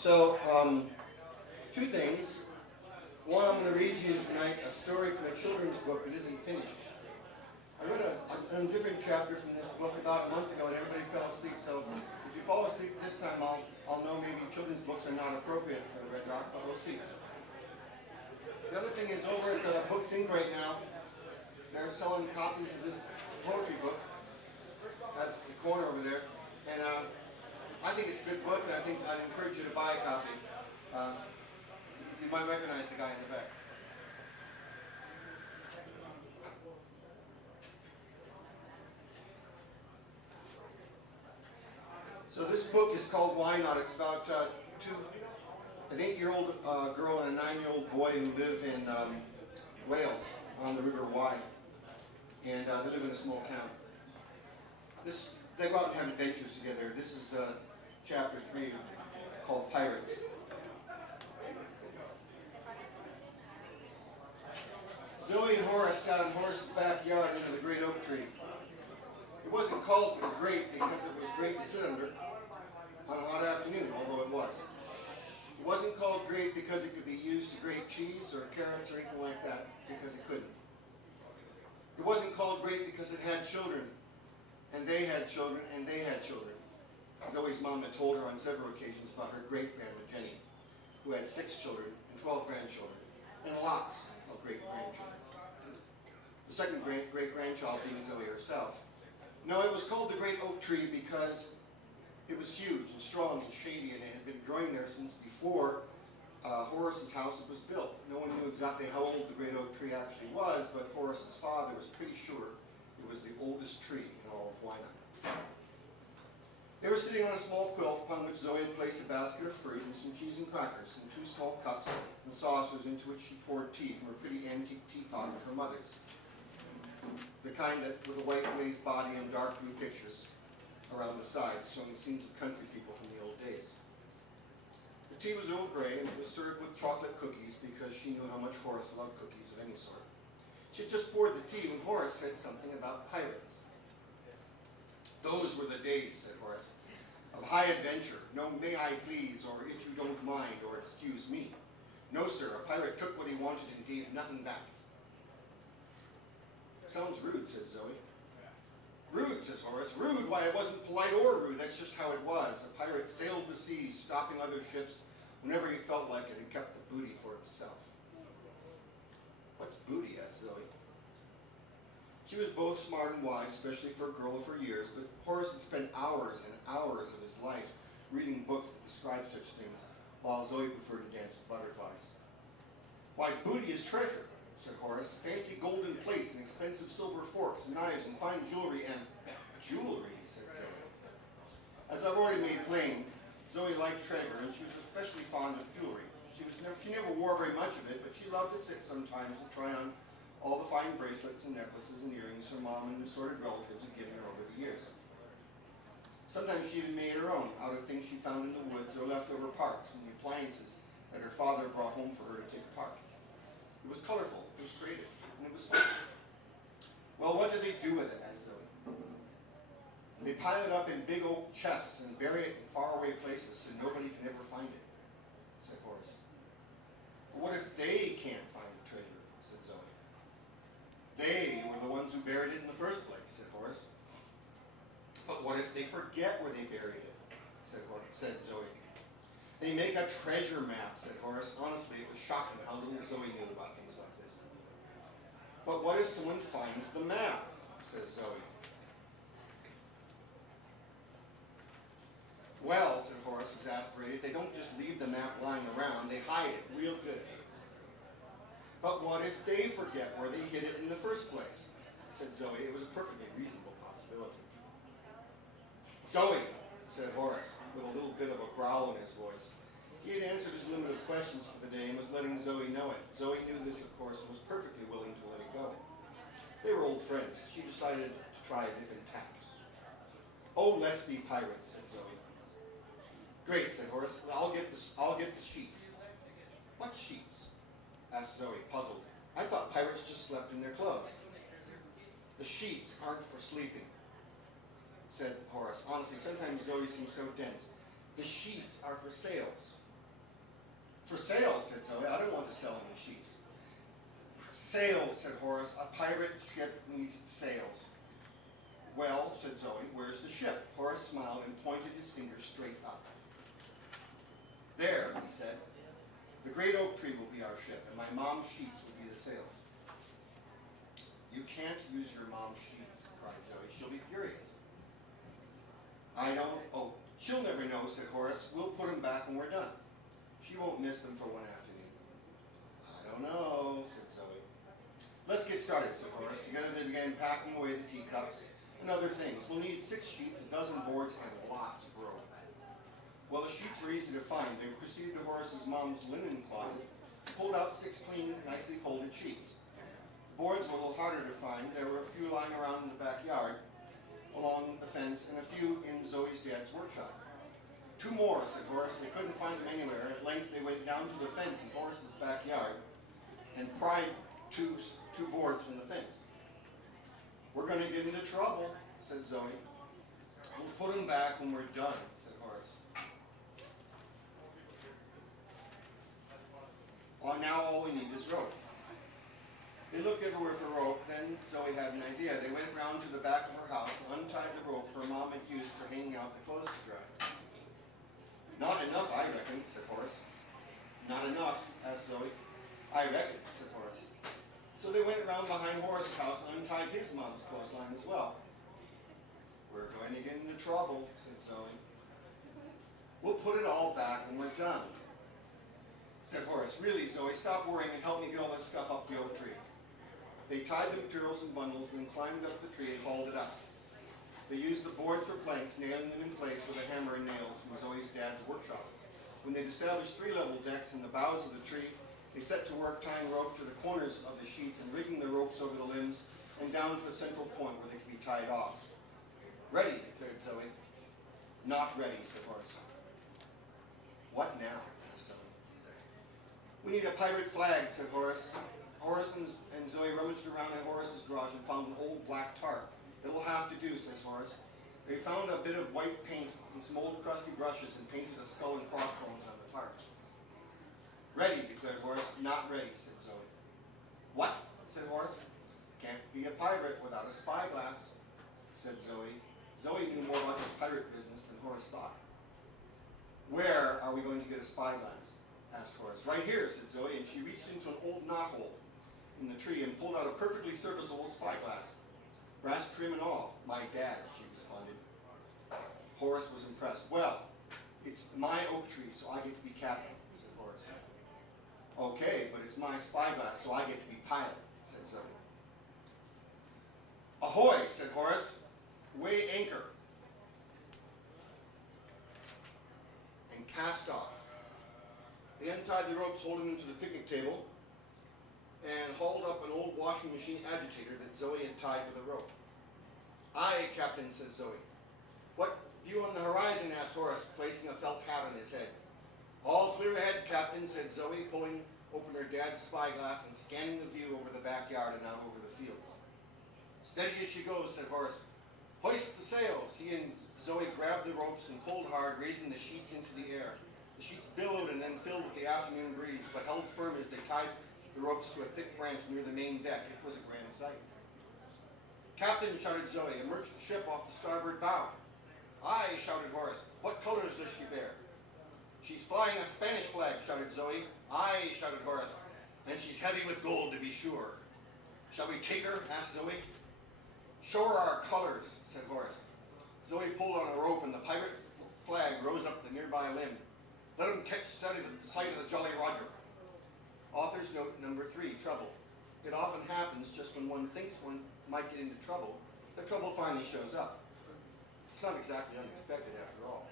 So, two things. One, I'm going to read you tonight a story from a children's book that isn't finished. I read a different chapter from this book about a month ago and everybody fell asleep, so if you fall asleep this time, I'll know maybe children's books are not appropriate for the Red Rock, but we'll see. The other thing is, over at the Books Inc. right now, they're selling copies of this poetry book. That's the corner over there. And I think it's a good book, and I think I'd encourage you to buy a copy. You might recognize the guy in the back. So this book is called Why Not? It's about an 8-year-old girl and a 9-year-old boy who live in Wales on the River Wye. And they live in a small town. They go out and have adventures together. This is chapter 3 called Pirates. Zoe and Horace sat in Horace's backyard under the great oak tree. It wasn't called great because it was great to sit under on a hot afternoon, although it was. It wasn't called great because it could be used to grate cheese or carrots or anything like that, because it couldn't. It wasn't called great because it had children, and they had children, and they had children. Zoe's mom had told her on several occasions about her great-grandma Jenny, who had 6 children and 12 grandchildren, and lots of great-grandchildren. The second great-grandchild being Zoe herself. No, it was called the Great Oak Tree because it was huge and strong and shady, and it had been growing there since before Horace's house was built. No one knew exactly how old the Great Oak Tree actually was, but Horace's father was pretty sure it was the oldest tree in all of Wynot. They were sitting on a small quilt upon which Zoe had placed a basket of fruit and some cheese and crackers and 2 small cups and saucers into which she poured tea from her pretty antique teapot of her mother's. The kind that with a white glazed body and dark blue pictures around the sides, showing scenes of country people from the old days. The tea was Earl Grey, and it was served with chocolate cookies because she knew how much Horace loved cookies of any sort. She had just poured the tea when Horace said something about pirates. Those were the days, said Horace, of high adventure. No may I please, or if you don't mind, or excuse me. No, sir, a pirate took what he wanted and gave nothing back. Sounds rude, says Zoe. Rude, says Horace. Rude? Why, it wasn't polite or rude. That's just how it was. A pirate sailed the seas, stopping other ships whenever he felt like it, and kept the booty for himself. What's booty? asked Zoe. She was both smart and wise, especially for a girl of her years, but Horace had spent hours and hours of his life reading books that described such things, while Zoe preferred to dance with butterflies. Why, booty is treasure, said Horace. Fancy golden plates and expensive silver forks and knives and fine jewelry and... Jewelry, said Zoe. As I've already made plain, Zoe liked treasure, and she was especially fond of jewelry. She never wore very much of it, but she loved to sit sometimes and try on all the fine bracelets and necklaces and earrings her mom and assorted relatives had given her over the years. Sometimes she even made her own, out of things she found in the woods or leftover parts from the appliances that her father brought home for her to take apart. It was colorful, it was creative, and it was fun. Well, what did they do with it? asked Zoe. They pile it up in big oak chests and bury it in faraway places so nobody can ever find it, said Horace. But what if they can't find the treasure? Said Zoe. They were the ones who buried it in the first place, said Horace. But what if they forget where they buried it? said Zoe. They make a treasure map, said Horace. Honestly, it was shocking how little Zoe knew about things like this. But what if someone finds the map? says Zoe. Well, said Horace, exasperated, they don't just leave the map lying around, they hide it real good. But what if they forget where they hid it in the first place? Said Zoe. It was a perfectly reasonable possibility. Zoe, said Horace, with a little bit of a growl in his voice. He had answered his limit of questions for the day and was letting Zoe know it. Zoe knew this, of course, and was perfectly willing to let it go. They were old friends. She decided to try a different tack. Oh, let's be pirates, said Zoe. Great, said Horace. I'll get the sheets. What sheets? asked Zoe, puzzled. I thought pirates just slept in their clothes. The sheets aren't for sleeping, said Horace. Honestly, sometimes Zoe seems so dense. The sheets are for sails. For sale, said Zoe. I don't want to sell any sheets. Sails, said Horace. A pirate ship needs sails. Well, said Zoe, where's the ship? Horace smiled and pointed his finger straight up. There, he said. The great oak tree will be our ship, and my mom's sheets will be the sails. You can't use your mom's sheets, cried Zoe. She'll be furious. I don't. Oh, she'll never know, said Horace. We'll put them back when we're done. She won't miss them for one afternoon. I don't know, said Zoe. Let's get started, said Horace. Together they began packing away the teacups and other things. We'll need 6 sheets, a dozen boards, and lots of rope. Well, the sheets were easy to find. They proceeded to Horace's mom's linen closet, pulled out 6 clean, nicely folded sheets. The boards were a little harder to find. There were a few lying around in the backyard, along the fence, and a few in Zoe's dad's workshop. 2 more, said Horace. They couldn't find them anywhere. At length, they went down to the fence in Horace's backyard and pried two boards from the fence. We're going to get into trouble, said Zoe. We'll put them back when we're done, said Horace. Now all we need is rope. They looked everywhere for rope. Then Zoe had an idea. They went round to the back of her house and untied the rope her mom had used for hanging out the clothes to dry. Not enough, I reckon, said Horace. Not enough, asked Zoe. I reckon, said Horace. So they went around behind Horace's house and untied his mom's clothesline as well. We're going to get into trouble, said Zoe. We'll put it all back when we're done, said Horace. Really, Zoe, stop worrying and help me get all this stuff up the oak tree. They tied the materials in bundles and then climbed up the tree and hauled it up. They used the boards for planks, nailing them in place with a hammer and nails from Zoe's dad's workshop. When they'd established 3 level decks in the boughs of the tree, they set to work tying rope to the corners of the sheets and rigging the ropes over the limbs and down to a central point where they could be tied off. Ready, declared Zoe. Not ready, said Horace. What now? Asked Zoe. We need a pirate flag, said Horace. Horace and Zoe rummaged around in Horace's garage and found an old black tarp. It'll have to do, says Horace. They found a bit of white paint and some old crusty brushes and painted a skull and crossbones on the tarp. Ready, declared Horace. Not ready, said Zoe. What? Said Horace. Can't be a pirate without a spyglass, said Zoe. Zoe knew more about this pirate business than Horace thought. Where are we going to get a spyglass? Asked Horace. Right here, said Zoe, and she reached into an old knothole in the tree and pulled out a perfectly serviceable spyglass. Brass trim and all. My dad, she responded. Horace was impressed. Well, it's my oak tree, so I get to be captain, said Horace. Okay, but it's my spyglass, so I get to be pilot, said Zoe. Ahoy, said Horace. Weigh anchor. And cast off. They untied the ropes holding them to the picnic table and hauled up an old washing machine agitator that Zoe had tied to the rope. Aye, Captain, says Zoe. What view on the horizon? Asked Horace, placing a felt hat on his head. All clear ahead, Captain, said Zoe, pulling open her dad's spyglass and scanning the view over the backyard and out over the fields. Steady as she goes, said Horace. Hoist the sails. He and Zoe grabbed the ropes and pulled hard, raising the sheets into the air. The sheets billowed and then filled with the afternoon breeze, but held firm as they tied the ropes to a thick branch near the main deck. It was a grand sight. Captain, shouted Zoe, a merchant ship off the starboard bow. Aye, shouted Horace. What colors does she bear? She's flying a Spanish flag, shouted Zoe. Aye, shouted Horace. And she's heavy with gold, to be sure. Shall we take her? Asked Zoe. Show her our colors, said Horace. Zoe pulled on a rope and the pirate flag rose up the nearby limb. Let him catch sight of the Jolly Roger. Author's note number 3, trouble. It often happens just when one thinks one might get into trouble, the trouble finally shows up. It's not exactly unexpected after all.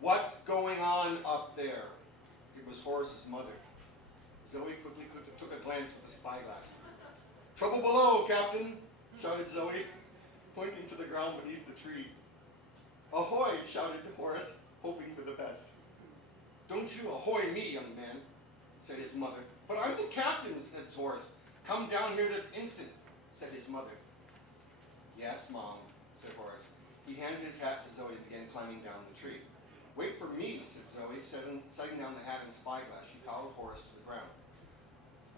What's going on up there? It was Horace's mother. Zoe quickly took a glance with the spyglass. Trouble below, Captain, shouted Zoe, pointing to the ground beneath the tree. Ahoy, shouted Horace, hoping for the best. Don't you ahoy me, young man, said his mother. But I'm the captain, said Horace. Come down here this instant, said his mother. Yes, Mom, said Horace. He handed his hat to Zoe and began climbing down the tree. Wait for me, said Zoe, setting down the hat and spyglass. She followed Horace to the ground.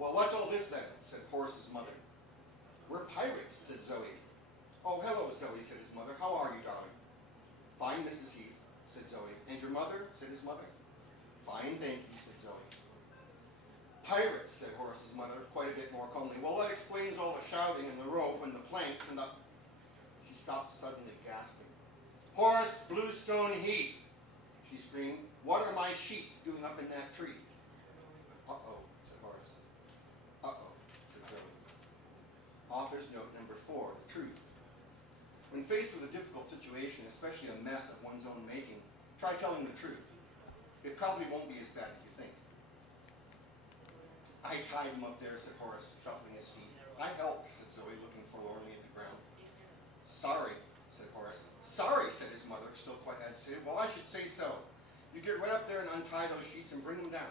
Well, what's all this then? Said Horace's mother. We're pirates, said Zoe. Oh, hello, Zoe, said his mother. How are you, darling? Fine, Mrs. Heath, said Zoe. And your mother? Said his mother. Fine, thank you, said Zoe. Pirates, said Horace's mother, quite a bit more calmly. Well, that explains all the shouting and the rope and the planks and the... She stopped suddenly, gasping. Horace Bluestone Heath, she screamed. What are my sheets doing up in that tree? Uh-oh, said Horace. Uh-oh, said Zoe. Author's note number 4, the truth. When faced with a difficult situation, especially a mess of one's own making, try telling the truth. It probably won't be as bad as you think. I tied him up there, said Horace, shuffling his feet. I helped, said Zoe, looking forlornly at the ground. Sorry, said Horace. Sorry, said his mother, still quite agitated. Well, I should say so. You get right up there and untie those sheets and bring them down.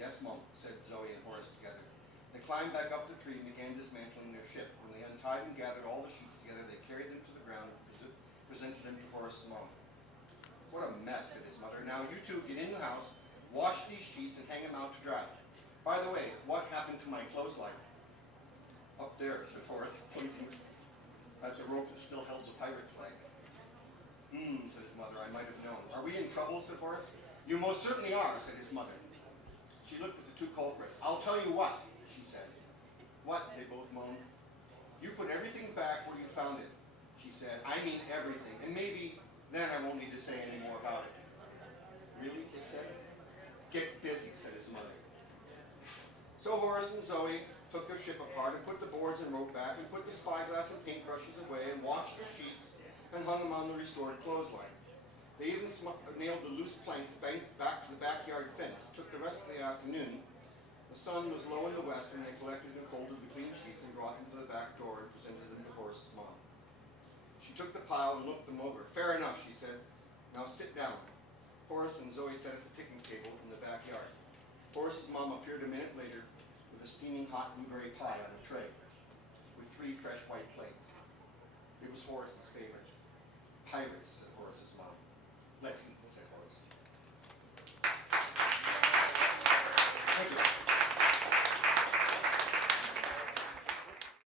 Yes, Mum, said Zoe and Horace together. They climbed back up the tree and began dismantling their ship. When they untied and gathered all the sheets together, they carried them to the ground and presented them to Horace's mom. What a mess, said his mother. Now you two get in the house, wash these sheets, and hang them out to dry. By the way, what happened to my clothesline? Up there, said Horace, pointing at the rope that still held the pirate flag. Said his mother, I might have known. Are we in trouble, said Horace. You most certainly are, said his mother. She looked at the two culprits. I'll tell you what, she said. What, they both moaned. You put everything back where you found it, she said. I mean everything. And maybe then I won't need to say any more about it. Really, they said. Get busy, said his mother. So Horace and Zoe took their ship apart and put the boards and rope back and put the spyglass and paintbrushes away and washed the sheets and hung them on the restored clothesline. They even nailed the loose planks back to the backyard fence. It took the rest of the afternoon. The sun was low in the west when they collected and folded the clean sheets and brought them to the back door and presented them to Horace's mom. She took the pile and looked them over. Fair enough, she said. Now sit down. Horace and Zoe sat at the picnic table in the backyard. Horace's mom appeared a minute later with a steaming hot blueberry pie on a tray with 3 fresh white plates. It was Horace's favorite. Pirates, said Horace's mom. Let's eat.